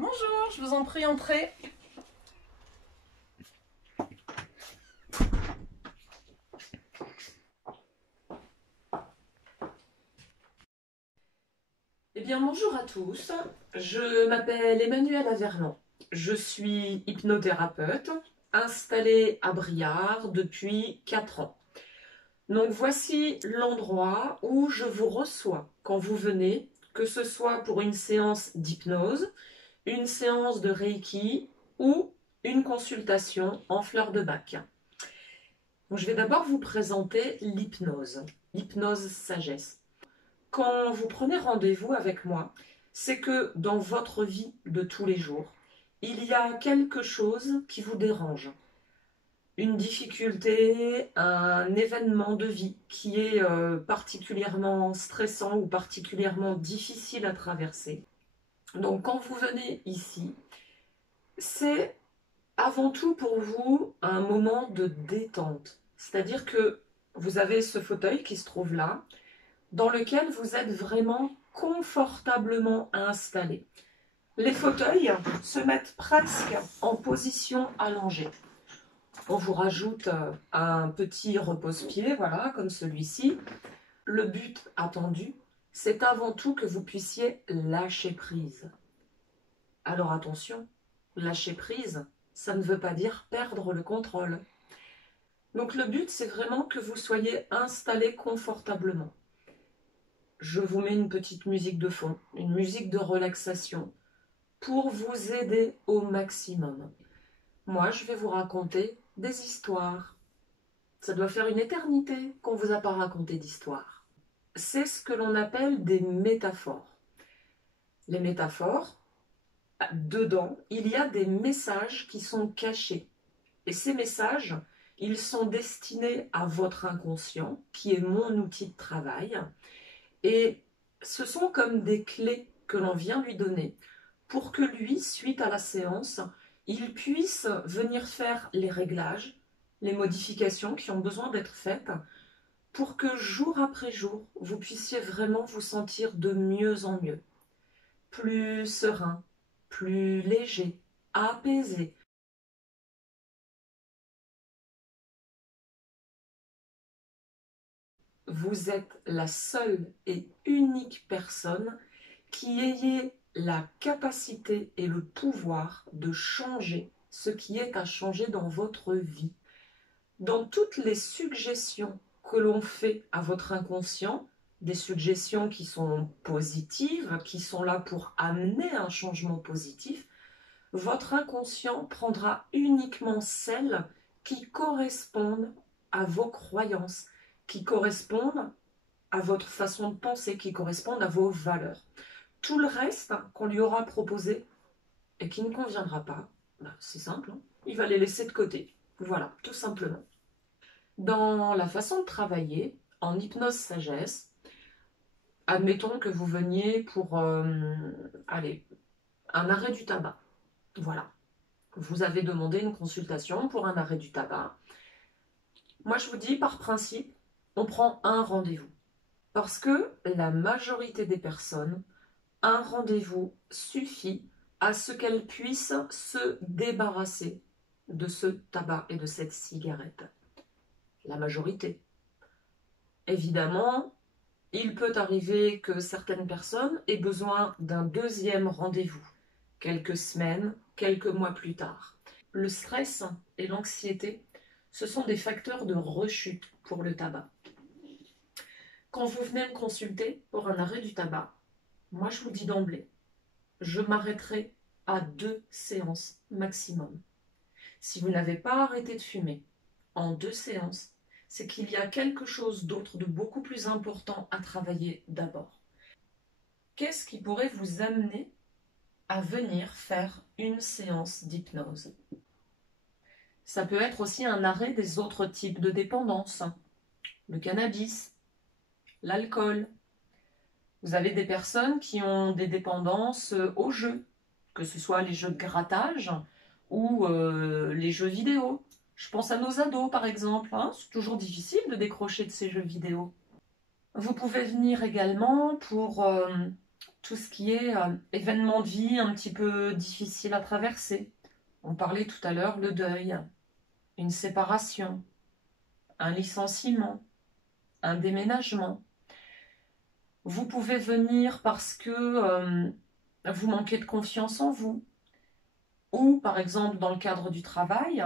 Bonjour, je vous en prie, entrez. Eh bien, bonjour à tous. Je m'appelle Emmanuelle Averland. Je suis hypnothérapeute, installée à Briare depuis 4 ans. Donc, voici l'endroit où je vous reçois quand vous venez, que ce soit pour une séance d'hypnose, une séance de Reiki ou une consultation en fleurs de bac. Donc, je vais d'abord vous présenter l'hypnose sagesse. Quand vous prenez rendez-vous avec moi, c'est que dans votre vie de tous les jours, il y a quelque chose qui vous dérange. Une difficulté, un événement de vie qui est particulièrement stressant ou particulièrement difficile à traverser. Donc quand vous venez ici, c'est avant tout pour vous un moment de détente. C'est-à-dire que vous avez ce fauteuil qui se trouve là, dans lequel vous êtes vraiment confortablement installé. Les fauteuils se mettent presque en position allongée. On vous rajoute un petit repose-pied, voilà, comme celui-ci. Le but attendu, c'est avant tout que vous puissiez lâcher prise. Alors attention, lâcher prise, ça ne veut pas dire perdre le contrôle. Donc le but, c'est vraiment que vous soyez installé confortablement. Je vous mets une petite musique de fond, une musique de relaxation, pour vous aider au maximum. Moi, je vais vous raconter des histoires. Ça doit faire une éternité qu'on ne vous a pas raconté d'histoires. C'est ce que l'on appelle des métaphores. Les métaphores, dedans, il y a des messages qui sont cachés. Et ces messages, ils sont destinés à votre inconscient, qui est mon outil de travail. Et ce sont comme des clés que l'on vient lui donner pour que lui, suite à la séance, il puisse venir faire les réglages, les modifications qui ont besoin d'être faites pour que jour après jour, vous puissiez vraiment vous sentir de mieux en mieux. Plus serein, plus léger, apaisé. Vous êtes la seule et unique personne qui ayez la capacité et le pouvoir de changer ce qui est à changer dans votre vie. Dans toutes les suggestions que l'on fait à votre inconscient, des suggestions qui sont positives, qui sont là pour amener un changement positif, votre inconscient prendra uniquement celles qui correspondent à vos croyances, qui correspondent à votre façon de penser, qui correspondent à vos valeurs. Tout le reste qu'on lui aura proposé et qui ne conviendra pas, c'est simple, il va les laisser de côté. Voilà, tout simplement. Dans la façon de travailler, en hypnose sagesse, admettons que vous veniez pour un arrêt du tabac. Voilà. Vous avez demandé une consultation pour un arrêt du tabac. Moi, je vous dis, par principe, on prend un rendez-vous. Parce que la majorité des personnes, un rendez-vous suffit à ce qu'elles puissent se débarrasser de ce tabac et de cette cigarette. La majorité. Évidemment, il peut arriver que certaines personnes aient besoin d'un deuxième rendez-vous, quelques semaines, quelques mois plus tard. Le stress et l'anxiété, ce sont des facteurs de rechute pour le tabac. Quand vous venez me consulter pour un arrêt du tabac, moi je vous dis d'emblée, je m'arrêterai à 2 séances maximum. Si vous n'avez pas arrêté de fumer en 2 séances, c'est qu'il y a quelque chose d'autre de beaucoup plus important à travailler d'abord. Qu'est-ce qui pourrait vous amener à venir faire une séance d'hypnose? Ça peut être aussi un arrêt des autres types de dépendance, le cannabis, l'alcool. Vous avez des personnes qui ont des dépendances aux jeux, que ce soit les jeux de grattage ou les jeux vidéo. Je pense à nos ados par exemple, hein. C'est toujours difficile de décrocher de ces jeux vidéo. Vous pouvez venir également pour tout ce qui est événement de vie un petit peu difficile à traverser. On parlait tout à l'heure, le deuil, une séparation, un licenciement, un déménagement. Vous pouvez venir parce que vous manquez de confiance en vous, ou par exemple dans le cadre du travail,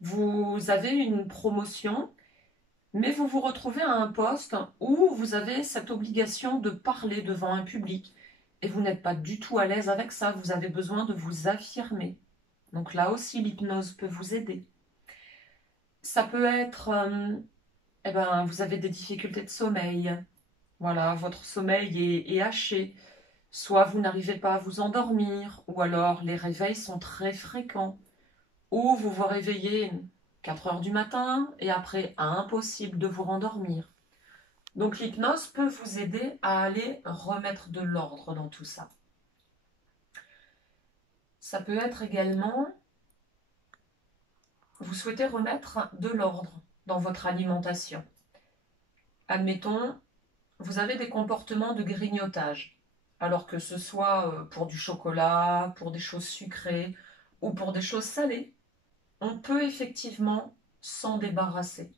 vous avez une promotion, mais vous vous retrouvez à un poste où vous avez cette obligation de parler devant un public et vous n'êtes pas du tout à l'aise avec ça, vous avez besoin de vous affirmer. Donc là aussi, l'hypnose peut vous aider. Ça peut être, vous avez des difficultés de sommeil. Voilà, votre sommeil est haché. Soit vous n'arrivez pas à vous endormir, ou alors les réveils sont très fréquents. Ou vous vous réveillez 4 heures du matin et après, impossible de vous rendormir. Donc l'hypnose peut vous aider à aller remettre de l'ordre dans tout ça. Ça peut être également, vous souhaitez remettre de l'ordre dans votre alimentation. Admettons, vous avez des comportements de grignotage, alors que ce soit pour du chocolat, pour des choses sucrées ou pour des choses salées. On peut effectivement s'en débarrasser.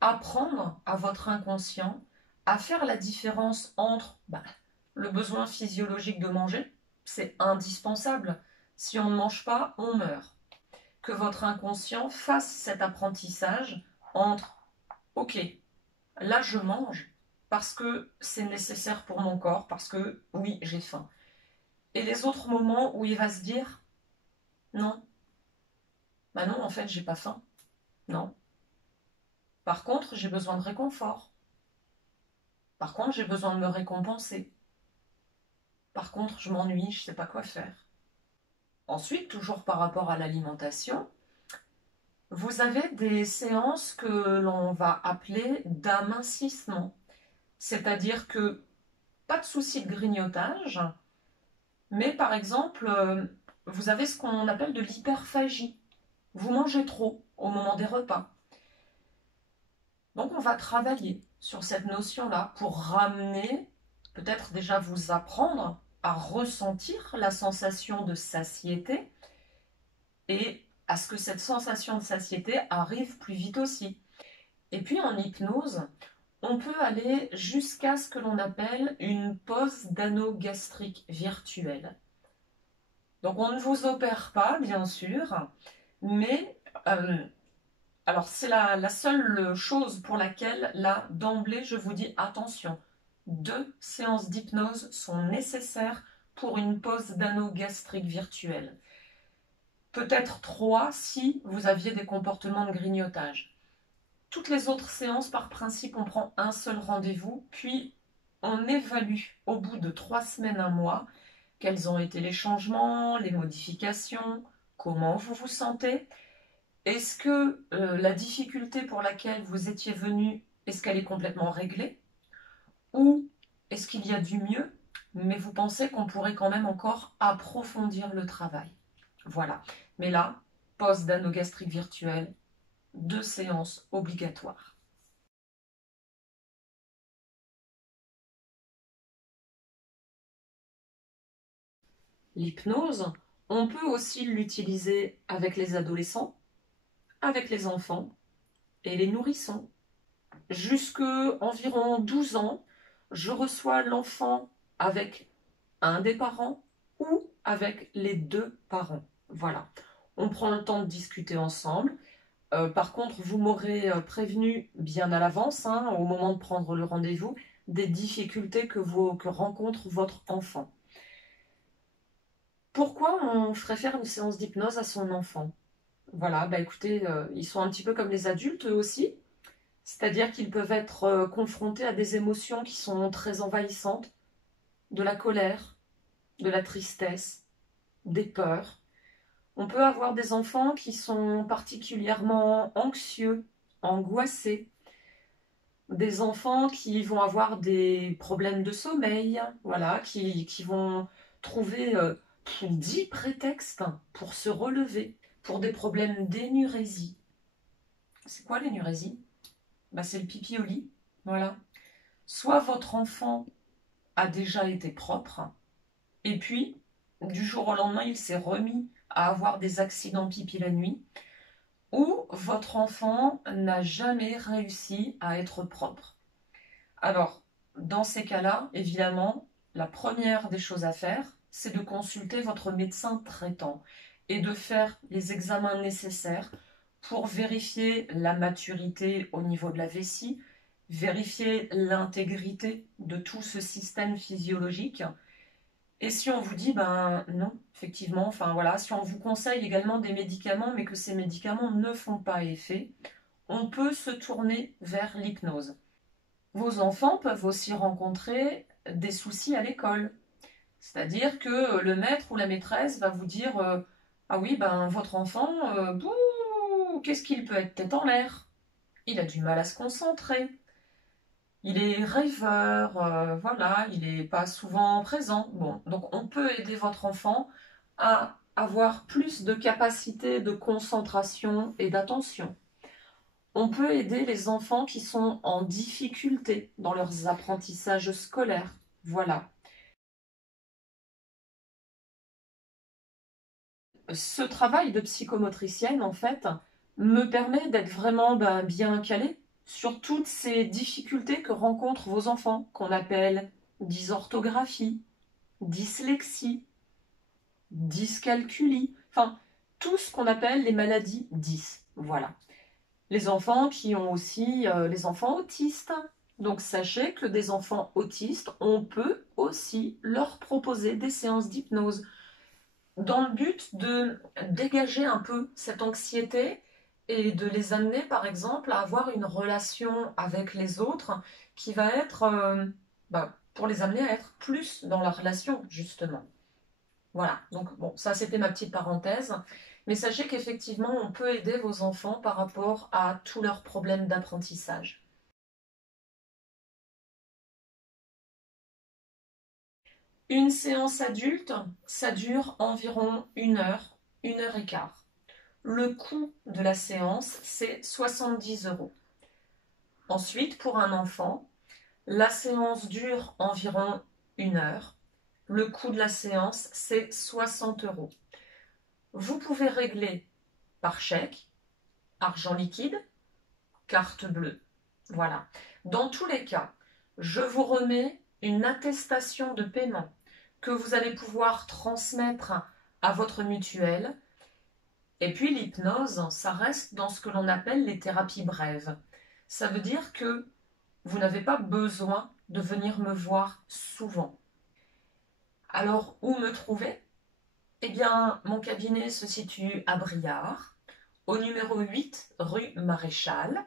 Apprendre à votre inconscient à faire la différence entre le besoin physiologique de manger, c'est indispensable. Si on ne mange pas, on meurt. Que votre inconscient fasse cet apprentissage entre « Ok, là je mange parce que c'est nécessaire pour mon corps, parce que oui, j'ai faim. » Et les autres moments où il va se dire « Non, non, en fait, j'ai pas faim. Non. Par contre, j'ai besoin de réconfort. Par contre, j'ai besoin de me récompenser. Par contre, je m'ennuie, je ne sais pas quoi faire. » Ensuite, toujours par rapport à l'alimentation, vous avez des séances que l'on va appeler d'amincissement. C'est-à-dire que pas de souci de grignotage, mais par exemple, vous avez ce qu'on appelle de l'hyperphagie. Vous mangez trop au moment des repas. Donc on va travailler sur cette notion-là pour ramener, peut-être déjà vous apprendre à ressentir la sensation de satiété et à ce que cette sensation de satiété arrive plus vite aussi. Et puis en hypnose, on peut aller jusqu'à ce que l'on appelle une pause d'anneau gastrique virtuelle. Donc on ne vous opère pas, bien sûr, mais alors c'est la seule chose pour laquelle, là, d'emblée, je vous dis attention. 2 séances d'hypnose sont nécessaires pour une pause d'anneau gastrique virtuelle. Peut-être 3 si vous aviez des comportements de grignotage. Toutes les autres séances, par principe, on prend un seul rendez-vous, puis on évalue au bout de 3 semaines, 1 mois, quels ont été les changements, les modifications, comment vous vous sentez. Est-ce que la difficulté pour laquelle vous étiez venu, est-ce qu'elle est complètement réglée? Ou est-ce qu'il y a du mieux, mais vous pensez qu'on pourrait quand même encore approfondir le travail? Voilà. Mais là, pause d'anneau gastrique virtuel, 2 séances obligatoires. L'hypnose, on peut aussi l'utiliser avec les adolescents, avec les enfants et les nourrissons. Jusque environ 12 ans, je reçois l'enfant avec un des parents ou avec les 2 parents. Voilà. On prend le temps de discuter ensemble. Par contre, vous m'aurez prévenu bien à l'avance, au moment de prendre le rendez-vous, des difficultés que rencontre votre enfant. Pourquoi on ferait faire une séance d'hypnose à son enfant? Voilà, écoutez, ils sont un petit peu comme les adultes eux aussi. C'est-à-dire qu'ils peuvent être confrontés à des émotions qui sont très envahissantes, de la colère, de la tristesse, des peurs. On peut avoir des enfants qui sont particulièrement anxieux, angoissés, des enfants qui vont avoir des problèmes de sommeil, voilà, qui vont trouver 10 prétextes pour se relever, pour des problèmes d'énurésie. C'est quoi l'énurésie? C'est le pipi au lit, voilà. Soit votre enfant a déjà été propre, et puis, du jour au lendemain, il s'est remis à avoir des accidents pipi la nuit, ou votre enfant n'a jamais réussi à être propre. Alors, dans ces cas-là, évidemment, la première des choses à faire, c'est de consulter votre médecin traitant et de faire les examens nécessaires pour vérifier la maturité au niveau de la vessie, vérifier l'intégrité de tout ce système physiologique. Et si on vous dit, ben non, effectivement, enfin voilà, si on vous conseille également des médicaments, mais que ces médicaments ne font pas effet, on peut se tourner vers l'hypnose. Vos enfants peuvent aussi rencontrer des soucis à l'école. C'est-à-dire que le maître ou la maîtresse va vous dire ah oui, ben votre enfant, bouh, qu'est-ce qu'il peut être tête en l'air? Il a du mal à se concentrer. Il est rêveur, voilà, il n'est pas souvent présent. Bon, donc on peut aider votre enfant à avoir plus de capacité de concentration et d'attention. On peut aider les enfants qui sont en difficulté dans leurs apprentissages scolaires. Voilà. Ce travail de psychomotricienne, en fait, me permet d'être vraiment bien calée sur toutes ces difficultés que rencontrent vos enfants, qu'on appelle dysorthographie, dyslexie, dyscalculie, enfin, tout ce qu'on appelle les maladies 10. Voilà. Les enfants qui ont aussi les enfants autistes. Donc sachez que des enfants autistes, on peut aussi leur proposer des séances d'hypnose dans le but de dégager un peu cette anxiété et de les amener par exemple à avoir une relation avec les autres qui va être pour les amener à être plus dans la relation justement. Voilà, donc bon, ça c'était ma petite parenthèse. Mais sachez qu'effectivement, on peut aider vos enfants par rapport à tous leurs problèmes d'apprentissage. Une séance adulte, ça dure environ 1 heure, 1 heure et quart. Le coût de la séance, c'est 70 euros. Ensuite, pour un enfant, la séance dure environ 1 heure. Le coût de la séance, c'est 60 euros. Vous pouvez régler par chèque, argent liquide, carte bleue. Voilà. Dans tous les cas, je vous remets une attestation de paiement que vous allez pouvoir transmettre à votre mutuelle. Et puis l'hypnose, ça reste dans ce que l'on appelle les thérapies brèves. Ça veut dire que vous n'avez pas besoin de venir me voir souvent. Alors, où me trouver? Eh bien, mon cabinet se situe à Briare, au numéro 8 rue Maréchal.